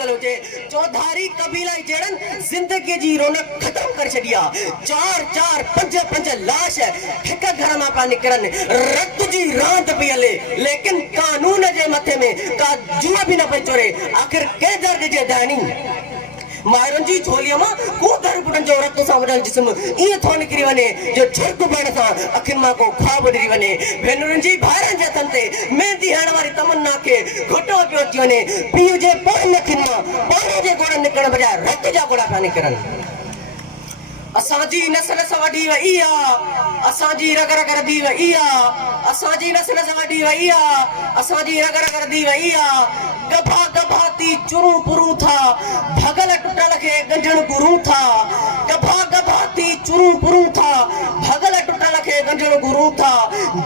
चुकल हुजे। चौधारी कबीला जड़न जिंदगी जी रौनक खत्म कर छडिया। 4 5 लाश एक घर में पा निकरन, रत जी रांद पई हले, लेकिन कानून जे मथे में का जुआ भी न पई चोरे। आखिर के दर्द जे दानी मायरन जी झोलिया में को दर पुटन जो रत सा वडल जिस्म ई थो निकरी वने, जो झरक बण सा अखिन मा को ख्वाब ॾिरी वने। भेनरन जी भाइरन जे तन ते मेहंदी हण वारी तमन्ना के घोटो पियो अची वने। पीउ जे पोइ नखिन मां पाणी जे गोड़ा निकरण बजाय रत जा गोड़ा पिया निकरन। असांजी नस्ल सां वॾी वई आ, असांजी रग रग रधी वई आ, असांजी नस्ल सां वॾी वई आ, असांजी रग रग रधी वई आ। गभा गभा ती चुरू पुरू था, भगल टुटल के गंजण गुरू था। गभा गभा ती चुरू पुरू था, भगल टुटल के गंजण गुरू था।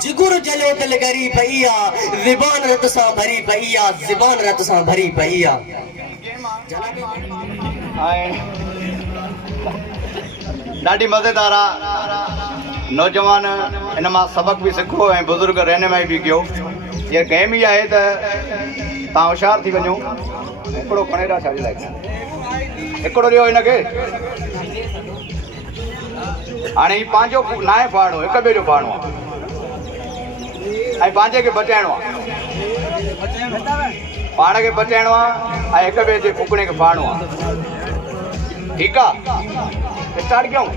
जिगुर जलियो दिल गरी पई आ, ज़ुबान रत सां भरी पई आ, ज़ुबान रत सां भरी पई आ। ॾाढी मज़ेदार आहे। नौजवान इन मां सबक बि सिखो ऐं बुज़ुर्ग रहनुमाई बि कयो। ये गेम ई आहे त तव्हां होशियार थी वञो। हिकिड़ो खणे ॾा छाजे लाइ, हिकिड़ो ॾियो हिनखे। हाणे ही पंहिंजो न आहे फाड़ो, हिक ॿिए जो फाड़ो आहे ऐं पंहिंजे खे बचाइणो आहे, पाण खे बचाइणो आहे ऐं हिक ॿिए जे फुकणे खे फाड़ो आहे। ठीकु आहे, स्टार्ट कयूं।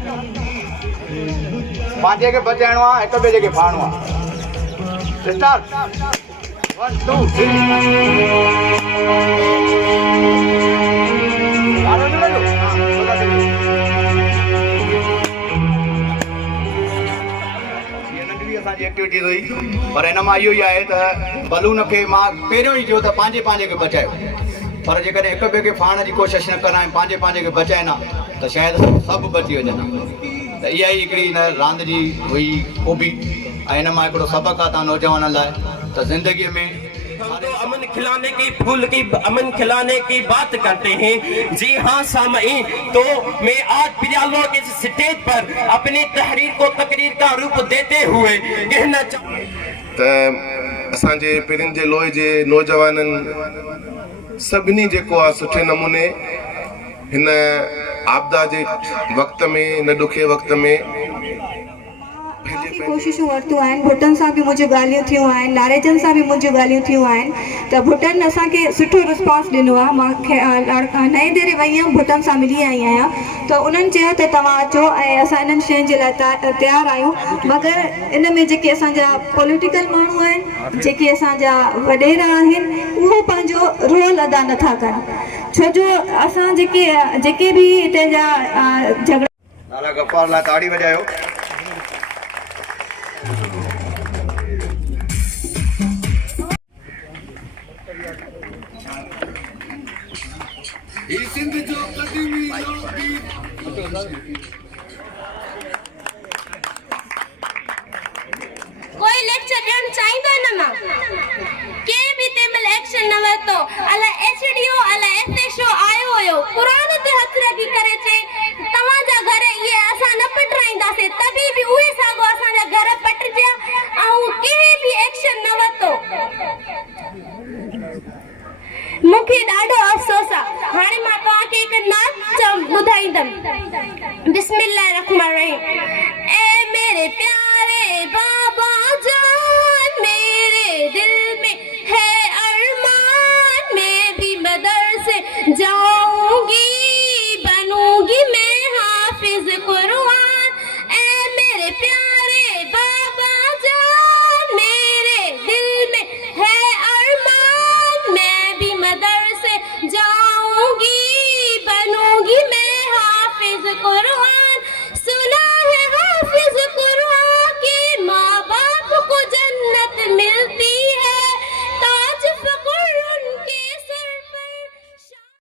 पंहिंजे खे बचाइणो आहे, हिक ॿिए खे फाड़ो आहे। स्टार्ट 1 2 3। असांजी एक्टिविटी हुई, पर हिन मां इहो ई आहे त बलून खे मां पहिरियों ई चयो त पंहिंजे खे बचायो। पर जेकॾहिं हिक ॿिए खे फाड़ण जी कोशिशि न करा ऐं पंहिंजे खे बचाए न, त शायदि सभु बची वञनि। त इहा ई हिकिड़ी हिन रांदि जी हुई खूबी ऐं हिन मां हिकिड़ो सबक़ु आहे तव्हां नौजवाननि लाइ त ज़िंदगीअ में तो अमन खिलाने की फूल की अमन खिलाने की बात करते हैं। जी हाँ सामईन, तो मैं आज पिरालो के स्टेज पर अपनी तहरीर को तकरीर का रूप देते हुए कहना त असांजे पिरिन जे लोहे जे नौजवाननि सभिनी जेको आहे सुठे नमूने हिन आपदा जे वक़्त में, हिन ॾुखे वक़्त में काफ़ी कोशिशूं वरितियूं आहिनि। भुटनि सां बि मुंहिंजूं ॻाल्हियूं थियूं आहिनि, नारेजन सां बि मुंहिंजूं ॻाल्हियूं थियूं आहिनि। त भुटनि असांखे सुठो रिस्पॉन्स ॾिनो आहे। मां नई देरे वई हुअमि, भुटनि सां मिली आई आहियां। त उन्हनि चयो त तव्हां अचो ऐं असां इन्हनि शयुनि जे लाइ तयारु आहियूं। मगर इन में जेके असांजा पॉलिटिकल माण्हू आहिनि, जेके असांजा वॾेरा आहिनि, उहो पंहिंजो रोल अदा नथा कनि। छो जो असां जेके बि हिते जा झगड़ा। नाला गफ़ार लाइ ताड़ी वॼायो। कोई लेक्चर ॾियणु चाहींदो हिन मां? कंहिं बि तंहिं महिल एक्शन न वरितो। अलाए एचडीओ अलाए एसएचओ आयो हुयो, क़ुरान ते हथ रखी करे चई तव्हांजा घर इहे असां न पटराईंदासीं, तॾहिं बि उहे साॻो असांजा घर पटरिया ऐं कंहिं बि एक्शन न वरितो। मूंखे ॾाढो अफ़सोस आहे। हाणे मां तव्हांखे हिकु नाच ॿुधाईंदमि।